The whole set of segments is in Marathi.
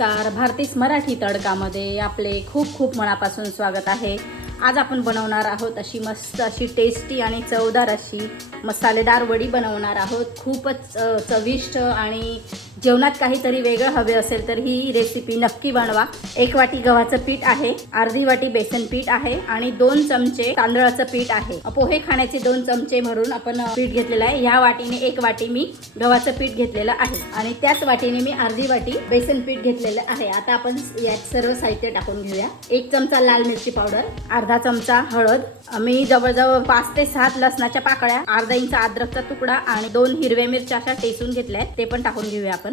नमस्कार, भारतीस मराठी तडकामध्ये आपले खूप खूप मनापासून स्वागत आहे। आज आपण बनवणार आहोत अशी मस्त अशी टेस्टी आणि चवदार अशी मसालेदार वडी बनवणार आहोत। खूपच चविष्ट आणि जेवणात काहीतरी वेगळं हवे असेल तर ही रेसिपी नक्की बनवा। 1 वाटी गव्हाचं पीठ आहे, अर्धी वाटी बेसन पीठ आहे आणि 2 चमचे तांदळाचं पीठ आहे। पोहे खाण्याचे 2 चमचे भरून आपण पीठ घेतलेलं आहे। ह्या वाटीने 1 वाटी मी गव्हाचं पीठ घेतलेलं आहे आणि त्याच वाटीने मी अर्धी वाटी बेसन पीठ घेतलेलं आहे। आता आपण यात सर्व साहित्य टाकून घेऊया। 1 चमचा लाल मिरची पावडर, अर्धा चमचा हळद, मी जवळजवळ 5 ते 7 लसणाच्या पाकळ्या, अर्धा इंच अद्रकचा तुकडा आणि 2 हिरव्या मिरच्या अशा ठेचून घेतल्या आहेत, ते पण टाकून घेऊया आपण।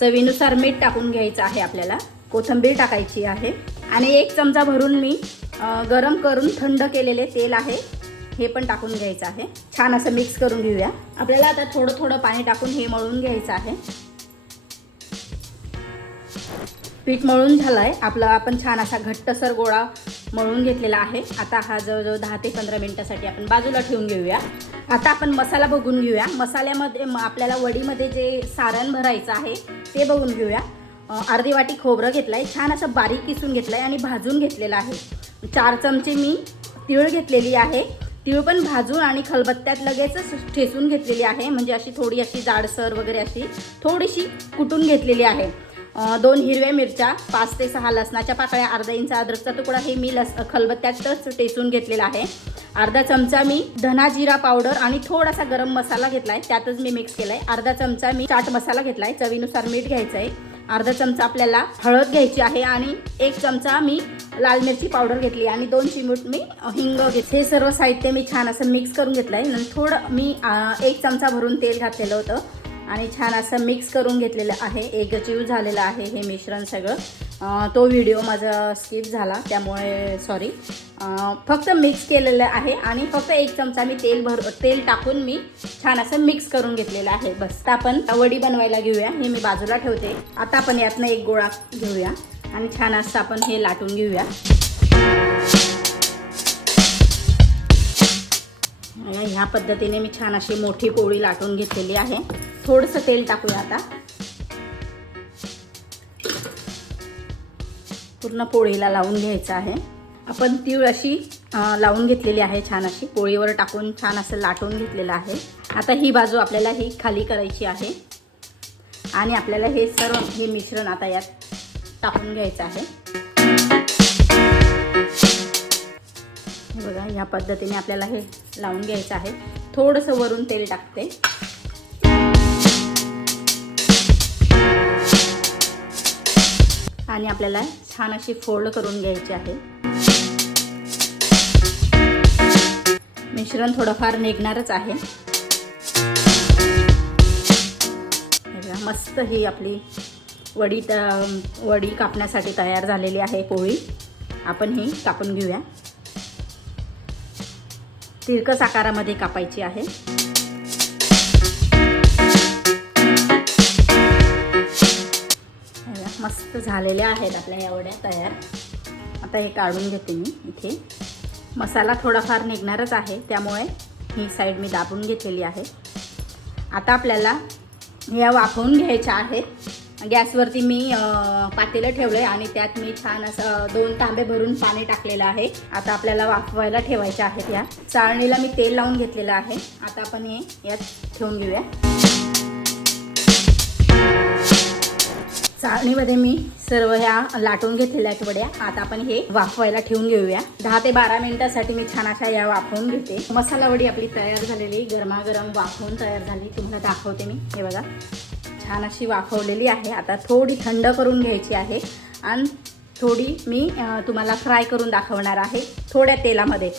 चवीनुसार मीठ टाकून घ्यायचं आहे आपल्याला, कोथिंबीर टाकायची आहे आणि 1 चमचा भरून मी गरम करून थंड केलेले तेल आहे, हे पण टाकून घ्यायचं आहे। छान असं मिक्स करून घेऊया। आपल्याला आता थोडं थोडं पाणी टाकून हे मळून घ्यायचं आहे। पीठ मळून झालंय आपलं, आपण छान असा घट्टसर गोळा मळून घेतलेला आहे। आता हा जवळजवळ 10 ते 15 मिनिटासाठी आपण बाजूला ठेवून घेऊया। आता आपण मसाला बघून घेऊया। मसाल्यामध्ये आपल्याला वडीमध्ये जे सारण भरायचं आहे ते बघून घेऊया। अर्धी वाटी खोबरं घेतलंय, छान असं बारीक किसून घेतलंय आणि भाजून घेतलेलं आहे। 4 चमचे मी तीळ घेतलेली आहे, तीळ पण भाजून आणि खलबत्त्यात लगेचच ठेचून घेतलेली आहे, म्हणजे अशी थोडी अशी जाडसर वगैरे अशी थोडीशी कुटून घेतलेली आहे। 2 हिरव्या मिरच्या, 5 ते 6 लसणाच्या पाकळ्या, अर्धा इंच अद्रकचा तुकडा हे मी खलबत्त्यातच ठेचून घेतलेला आहे। अर्धा चमचा मी धना जिरा पावडर आणि थोडासा गरम मसाला घेतलाय, त्यातच मी मिक्स केलाय। अर्धा चमचा मी चाट मसाला घेतलाय, चवीनुसार मीठ घ्यायचं आहे। अर्धा चमचा आपल्याला हळद घ्यायची आहे आणि 1 चमचा मी लाल मिरची पावडर घेतली आणि 2 चिमूट मी हिंग घेतली। हे सर्व साहित्य मी छान असं मिक्स करून घेतलंय। नंतर थोडं मी 1 चमचा भरून तेल घातलेलं होतं आणि छान असं मिक्स करून घेतलेलं आहे। एकजीव झालेलं आहे हे मिश्रण सगळं। तो व्हिडिओ माझा स्किप झाला त्यामुळे सॉरी। फक्त मिक्स केलेलं आहे आणि फक्त 1 चमचा मी तेल टाकून मी छान असं मिक्स करून घेतलेलं आहे। बस आता आपण वडी बनवायला घेऊया, हे मी बाजूला ठेवते। आता आपण यातनं एक गोळा घेऊया आणि छान असं आपण हे लाटून घेऊया। ह्या पद्धतीने मी छान अशी मोठी पोळी लाटून घेतलेली आहे। थोडंसं तेल टाकूया आता, पूर्ण पोळीला लावून घ्यायचं आहे। आपण तीळ अशी लावून घेतलेली आहे, छान अशी पोळीवर टाकून छान असं लाटून घेतलेलं आहे। आता ही बाजू आपल्याला ही खाली करायची आहे आणि आपल्याला हे सर्व हे मिश्रण आता यात टाकून घ्यायचं आहे। बघा ह्या पद्धतीने आपल्याला हे लावून घ्यायचं आहे। थोडंसं वरून तेल टाकते आणि आपल्याला छान अशी फोल्ड करून घ्यायची आहे। मिश्रण थोडंफार निघणारच आहे। मस्त ही आपली वडी कापण्यासाठी तयार झालेली आहे पोळी। आपण ही कापून घेऊया, तिरकस आकारामध्ये कापायची आहे। मस्त झालेल्या आहेत आपल्या या वड्या तयार। आता हे काढून घेते मी। इथे मसाला थोडाफार निघणारच आहे त्यामुळे ही साईड मी दाबून घेतलेली आहे। आता आपल्याला या वाफवून घ्यायच्या आहेत। गॅसवरती मी पातेलं ठेवलंय आणि त्यात मी छान असं 2 तांबे भरून पाणी टाकलेलं आहे। आता आपल्याला वाफवायला ठेवायच्या आहेत। या चाळणीला मी तेल लावून घेतलेलं आहे। आता आपण हे यात ठेवून घेऊया। चाळणीमध्ये मी सर्व ह्या लाटून घेतलेल्या वड्या आता आपण हे वाफवायला ठेवून घेऊया। 10 ते 12 मिनिटासाठी मी छान अशा या वाफवून घेते। मसाला वडी आपली तयार झालेली, गरमागरम वाफवून तयार झाली, तुम्हाला दाखवते मी। हे बघा छान अशी वाफवलेली आहे। आता थोडी थंड करून घ्यायची आहे आणि थोडी मी तुम्हाला फ्राय करून दाखवणार आहे थोड्या तेलामध्ये।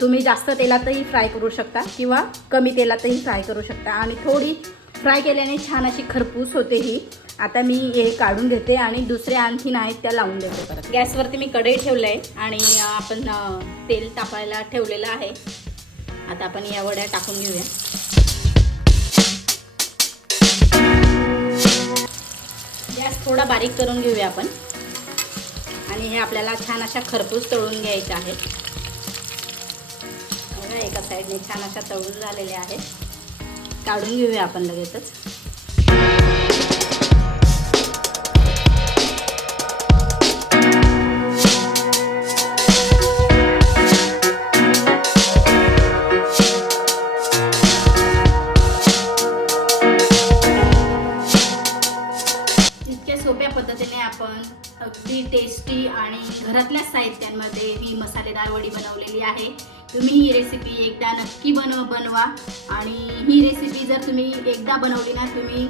तुम्ही जास्त तेलातही फ्राय करू शकता किंवा कमी तेलातही फ्राय करू शकता आणि थोडी फ्राय केल्याने छान अशी खरपूस होते ही। आता मी हे काढून घेते आणि दुसरे आणखीन आहेत त्या लावून देते परत। गॅसवरती मी कढई ठेवलं आहे आणि आपण तेल तापायला ठेवलेलं आहे। आता आपण या वड्या टाकून घेऊया। गॅस थोडा बारीक करून घेऊया आपण आणि हे आपल्याला छान अशा खरपूस तळून घ्यायच्या आहेत। एका साईडने छान अशा तळून झालेल्या आहेत, काढून घेऊया आपण लगेचच। सोप्या पद्धतीने आपण अगदी टेस्टी आणि घरातल्या साहित्यांमध्ये ही मसालेदार वडी बनवलेली आहे. तुम्ही ही रेसिपी एकदा नक्की बनवा आणि ही रेसिपी जर तुम्ही एकदा बनवली ना, तुम्ही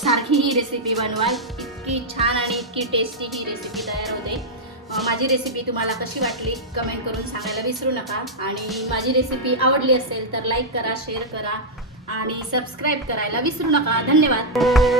सारखी ही रेसिपी बनवाल. इतकी छान आणि इतकी टेस्टी ही रेसिपी तयार होते. माझी रेसिपी तुम्हाला कशी वाटली कमेंट करून सांगायला विसरू नका. आणि माझी रेसिपी आवडली असेल तर लाईक करा, शेअर करा आणि सबस्क्राईब करायला विसरू नका. धन्यवाद.